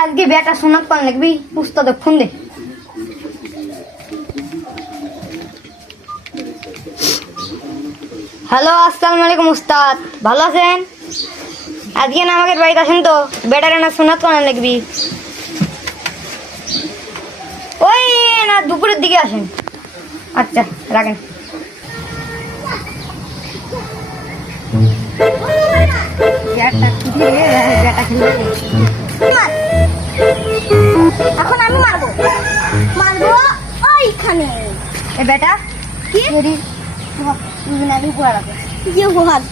আজকে বেটা শোনাত পান লাগবি উস্তাদ ফোন দে। হ্যালো, আসসালামু আলাইকুম উস্তাদ, ভালো আছেন? আজকে না আমাকে বাড়িতে আসেন তো, বেটারে না শোনাত পান লাগবি। ওই না দুপুরের দিকে আসেন। আচ্ছা রাখেন। এখন আমি মারবো ওইখানে। এ বেটা কি যদি আমি উপরে রাখো যে হাত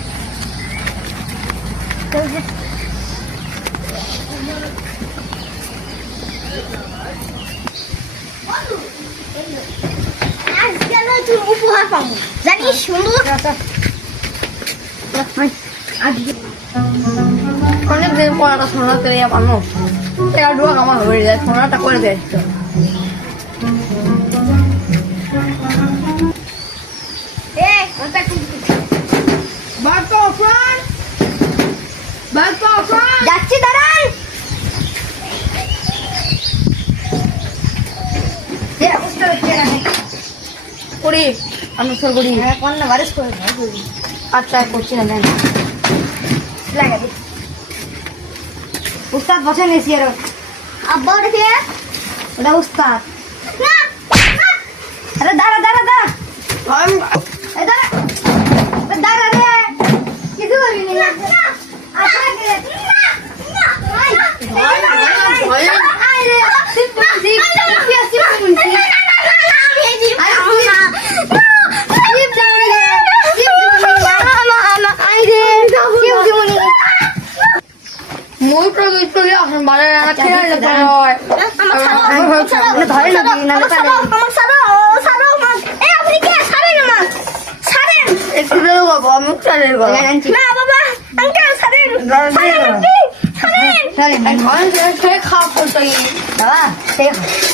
আজকে নয় তুই উপহার পাবো জানিস সুন্দর। অনেকদিন পড়াটা শোনা করে পানো টাকা ডুয়া আমার হয়ে যায়, শোনাটা করে দেয়। যাচ্ছি দাঁড়ান। করি আমি সর করি কন্যা বারিশ করে আচ্ছা করছি না জানি লাগাবি। উস্তাদ বসেন এসি আর আব্বা রেখে ওটা উস্তাদ। না আরে দাঁড়া দাঁড়া দাঁড়া এই দাঁড়া দাঁড়া রে কিছু বলিনি।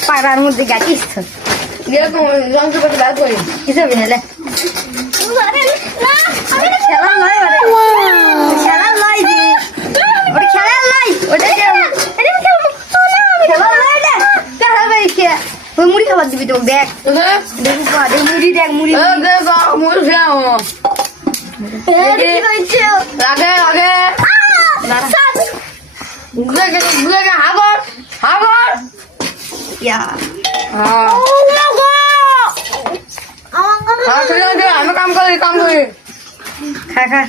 পাড়ার মধ্যে গাছিস যন্ত্রপাতি বার করি কিছু বিনালে খেলার নয় খেলার নয় জিনিস ওটা খেলার নয় ওটা ওই মুড়ি খাবার দিবি তো দেখ মুড়ি দেখ মুড়ি আগে আগে হাগর হাগর আমি কাম করি খা খা